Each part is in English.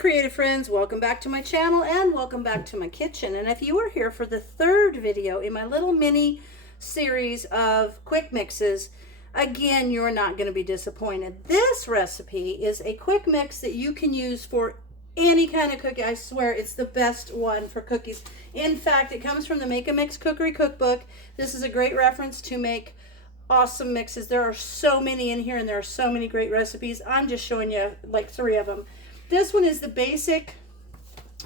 creative friends, welcome back to my channel and welcome back to my kitchen. And if you are here for the third video in my little mini series of quick mixes, again, you're not going to be disappointed. This recipe is a quick mix that you can use for any kind of cookie. I swear it's the best one for cookies. In fact, it comes from the Make a Mix Cookery Cookbook. This is a great reference to make awesome mixes. There are so many in here and there are so many great recipes. I'm just showing you like 3 of them. This one is the basic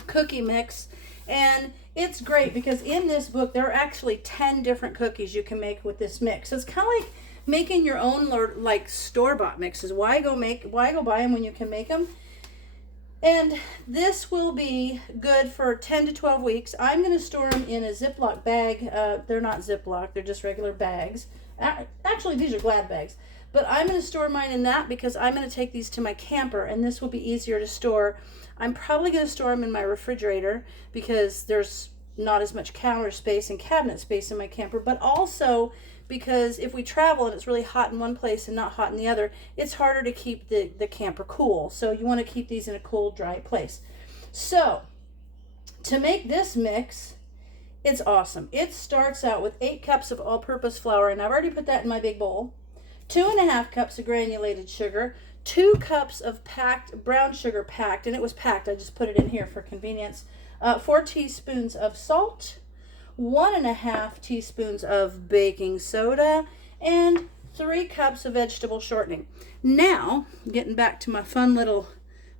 cookie mix, and it's great because in this book there are actually 10 different cookies you can make with this mix. So it's kind of like making your own like store-bought mixes. Why go buy them when you can make them? And this will be good for 10 to 12 weeks. I'm going to store them in a Ziploc bag. They're not Ziploc, they're just regular bags. Actually, these are Glad bags. But I'm going to store mine in that because I'm going to take these to my camper, and this will be easier to store. I'm probably going to store them in my refrigerator because there's not as much counter space and cabinet space in my camper, but also because if we travel and it's really hot in one place and not hot in the other, it's harder to keep the camper cool. So you want to keep these in a cool, dry place. So to make this mix, it's awesome. It starts out with 8 cups of all-purpose flour, and I've already put that in my big bowl. 2.5 cups of granulated sugar, 2 cups of brown sugar packed, and it was packed. I just put it in here for convenience. 4 teaspoons of salt, 1.5 teaspoons of baking soda, and 3 cups of vegetable shortening. Now, getting back to my fun little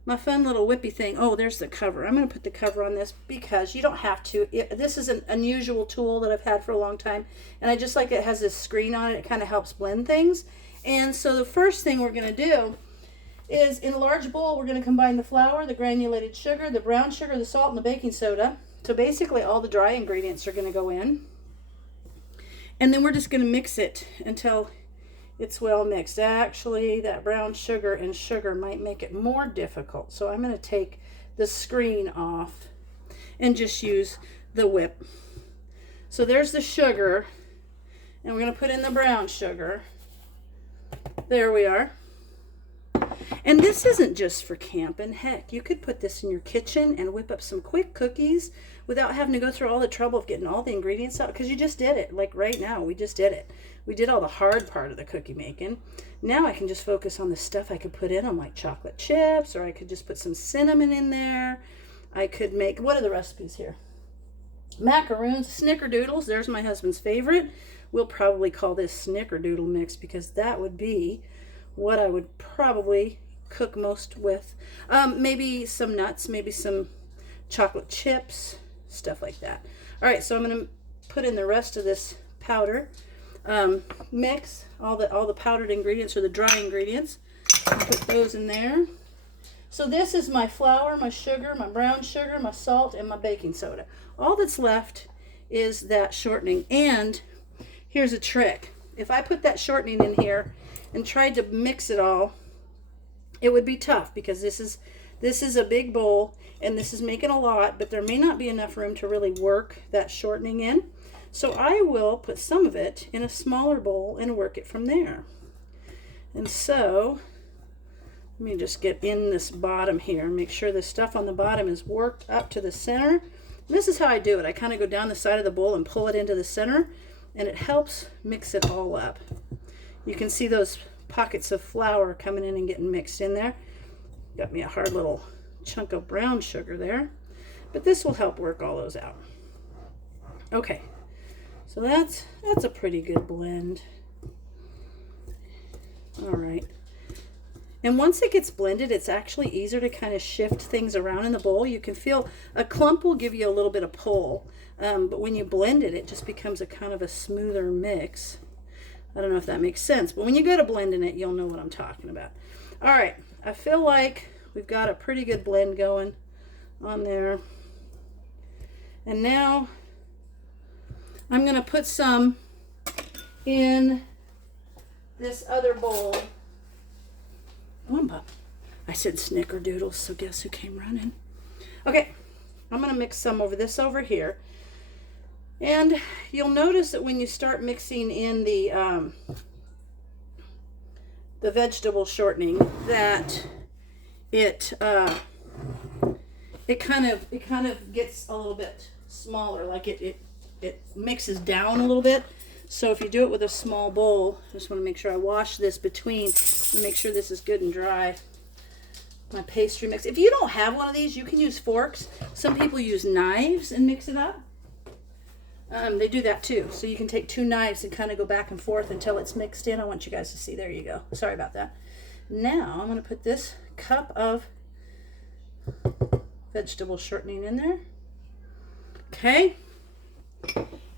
whippy thing. Oh, there's the cover. I'm going to put the cover on this because you don't have to. This is an unusual tool that I've had for a long time, and I just like it has this screen on it. It kind of helps blend things. And so the first thing we're going to do is, in a large bowl, we're going to combine the flour, the granulated sugar, the brown sugar, the salt, and the baking soda. So basically all the dry ingredients are going to go in. And then we're just going to mix it until it's well mixed. Actually, that brown sugar and sugar might make it more difficult. So I'm going to take the screen off and just use the whip. So there's the sugar, and we're going to put in the brown sugar. There we are. And this isn't just for camping. Heck, you could put this in your kitchen and whip up some quick cookies without having to go through all the trouble of getting all the ingredients out, because you just did it. Like right now, we just did it. We did all the hard part of the cookie making. Now I can just focus on the stuff I could put in them, like chocolate chips, or I could just put some cinnamon in there. I could make, what are the recipes here? Macaroons, snickerdoodles. There's my husband's favorite. We'll probably call this snickerdoodle mix because that would be what I would probably cook most with. Maybe some nuts, maybe some chocolate chips, stuff like that. All right, so I'm going to put in the rest of this powder mix, all the powdered ingredients or the dry ingredients. Put those in there. So this is my flour, my sugar, my brown sugar, my salt, and my baking soda. All that's left is that shortening. And here's a trick. If I put that shortening in here and tried to mix it all, it would be tough because this is a big bowl and this is making a lot, but there may not be enough room to really work that shortening in. So I will put some of it in a smaller bowl and work it from there. And so let me just get in this bottom here and make sure the stuff on the bottom is worked up to the center. And this is how I do it. I kind of go down the side of the bowl and pull it into the center, and it helps mix it all up. You can see those pockets of flour coming in and getting mixed in there. Got me a hard little chunk of brown sugar there, but this will help work all those out. Okay, so that's a pretty good blend. All right. And once it gets blended, it's actually easier to kind of shift things around in the bowl. You can feel a clump will give you a little bit of pull, but when you blend it, it just becomes a kind of a smoother mix. I don't know if that makes sense, but when you go to blending it, you'll know what I'm talking about. All right, I feel like we've got a pretty good blend going on there. And now I'm going to put some in this other bowl. I said snickerdoodles, so guess who came running? Okay, I'm going to mix some over here. And you'll notice that when you start mixing in the vegetable shortening, that it it kind of gets a little bit smaller, like it mixes down a little bit. So if you do it with a small bowl, I just want to make sure I wash this between and make sure this is good and dry. My pastry mix. If you don't have one of these, you can use forks. Some people use knives and mix it up. They do that too. So you can take 2 knives and kind of go back and forth until it's mixed in. I want you guys to see. There you go. Sorry about that. Now I'm going to put this cup of vegetable shortening in there. Okay.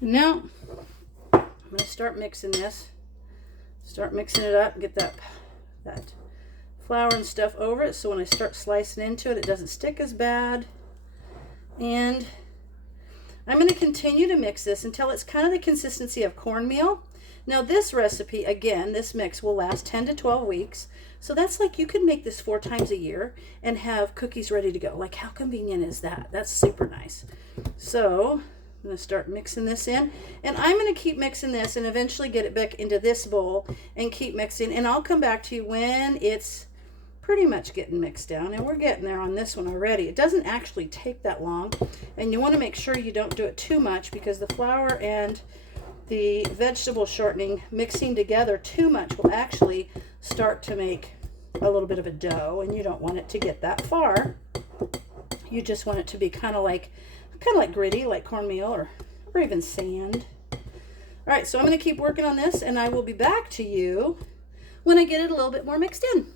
Now I'm going to start mixing this. Start mixing it up. Get that flour and stuff over it, so when I start slicing into it, it doesn't stick as bad. And I'm going to continue to mix this until it's kind of the consistency of cornmeal. Now this recipe, again, this mix will last 10 to 12 weeks. So that's like you can make this 4 times a year and have cookies ready to go. Like how convenient is that? That's super nice. So I'm going to start mixing this in, and I'm going to keep mixing this and eventually get it back into this bowl and keep mixing. And I'll come back to you when it's pretty much getting mixed down, and we're getting there on this one already. It doesn't actually take that long, and you want to make sure you don't do it too much because the flour and the vegetable shortening mixing together too much will actually start to make a little bit of a dough, and you don't want it to get that far. You just want it to be kind of like gritty, like cornmeal or even sand. All right, so I'm going to keep working on this, and I will be back to you when I get it a little bit more mixed in.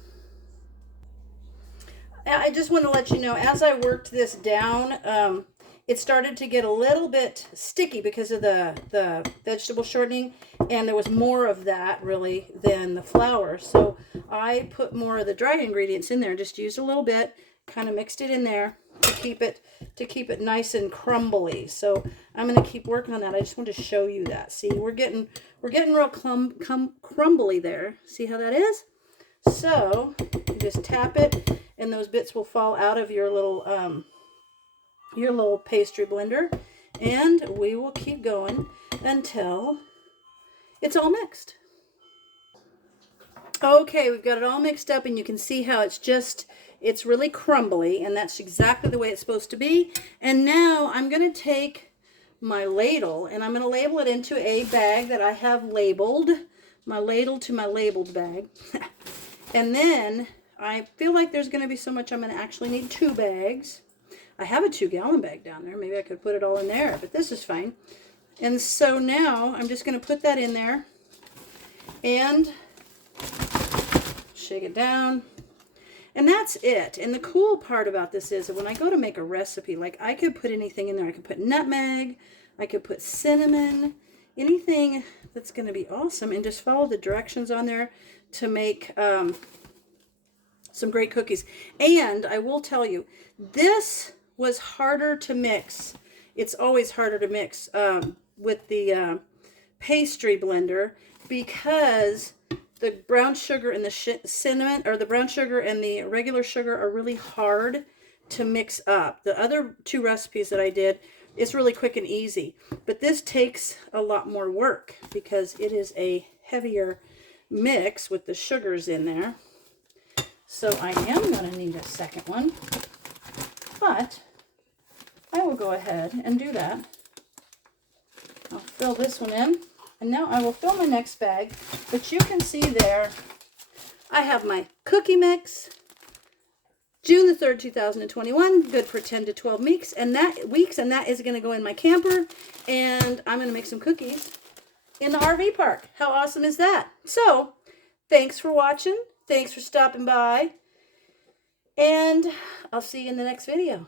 I just want to let you know, as I worked this down, it started to get a little bit sticky because of the vegetable shortening, and there was more of that really than the flour. So I put more of the dry ingredients in there, just used a little bit, kind of mixed it in there to keep it nice and crumbly. So I'm going to keep working on that. I just want to show you that. See, we're getting real crumbly there. See how that is? So you just tap it, and those bits will fall out of your little pastry blender, and we will keep going until it's all mixed. Okay, we've got it all mixed up, and you can see how it's really crumbly, and that's exactly the way it's supposed to be. And now I'm going to take my ladle, and I'm going to label it into a bag that I have labeled, my ladle to my labeled bag. And then I feel like there's going to be so much I'm going to actually need 2 bags. I have a 2-gallon bag down there. Maybe I could put it all in there, but this is fine. And so now I'm just going to put that in there and shake it down. And that's it. And the cool part about this is that when I go to make a recipe, like I could put anything in there. I could put nutmeg, I could put cinnamon, anything that's going to be awesome, and just follow the directions on there to make some great cookies. And I will tell you, this was harder to mix. It's always harder to mix with the pastry blender because the brown sugar and the cinnamon, or the brown sugar and the regular sugar, are really hard to mix up. The other 2 recipes that I did, it's really quick and easy. But this takes a lot more work because it is a heavier mix with the sugars in there. So I am going to need a second one, but I will go ahead and do that. I'll fill this one in, and now I will fill my next bag. But you can see there, I have my cookie mix, June the 3rd, 2021, good for 10 to 12 weeks, and that is going to go in my camper, and I'm going to make some cookies in the RV park. How awesome is that? So, thanks for watching. Thanks for stopping by, and I'll see you in the next video.